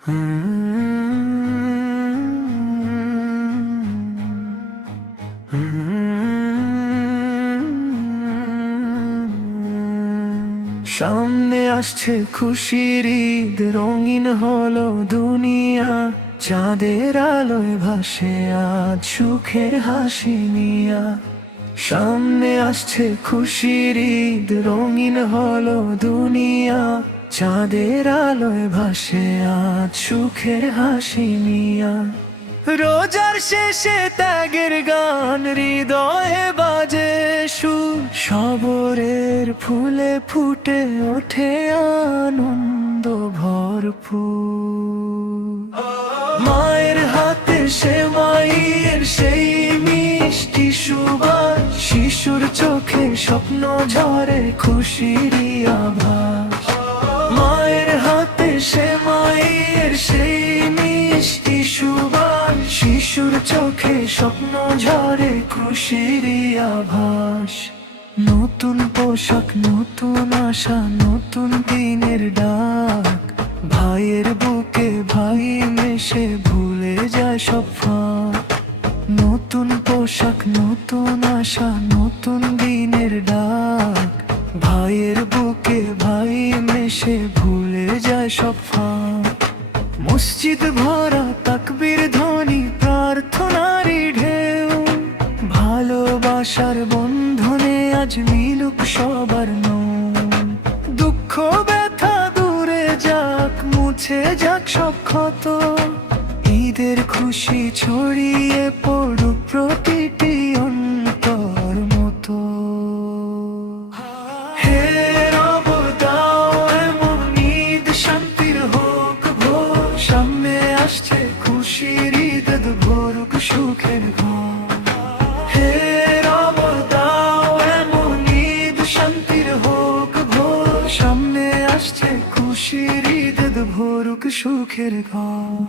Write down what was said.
সামনে আসছে খুশির ঈদ, রঙিন হলো দুনিয়া, চাঁদের আলোয় ভাসে আজ সুখের হাসি নিয়া। সামনে আসছে খুশির ঈদ, রঙিন হলো দুনিয়া, চাঁদের আলোয় ভাসে আজ সুখের হাসি নিয়া। রোজার শেষে ত্যাগের গান হৃদয়ে বাজে সুর, সবরের ফুলে ফুটে ওঠে আনন্দ ভরপুর। মায়ের হাতে সেমাইয়ের সেই মিষ্টি সুবাস, শিশুর চোখে স্বপ্ন ঝরে খুশিরই আভাস। মায়ের হাতে সেমাইয়ের সেই মিষ্টি সুবাস, শিশুর চোখে স্বপ্ন ঝরে খুশিরই আভাস। নতুন পোশাক, নতুন আশা, নতুন দিনের ডাক, ভাইয়ের বুকে ভাই মেশে ভুলে যায় সব ফাঁক। নতুন পোশাক, নতুন আশা, নতুন দিনের ডাক, ভাইয়ের বুকে ভাই মেশে ভুলে যায় সব ফাঁক। মসজিদ ভরা তাকবীর ধ্বনি, প্রার্থনারই ঢেউ, ভালোবাসার বন্ধনে আজ মিলুক সবার মন। দুঃখ ব্যথা দূরে যাক, মুছে যাক সব ক্ষত, ঈদের খুশি ছড়িয়ে পড়ুক প্রতিটি অন্তর মতো। হে রব দাও এমন ঈদ, শান্তির হোক ভোর, সামনে আসছে খুশির ঈদ, ভরুক সুখের ঘর। হে রব দাও এমন ঈদ, শান্তির হোক ভোর, সামনে আসছে খুশির ঈদ, ভরুক সুখের ঘর।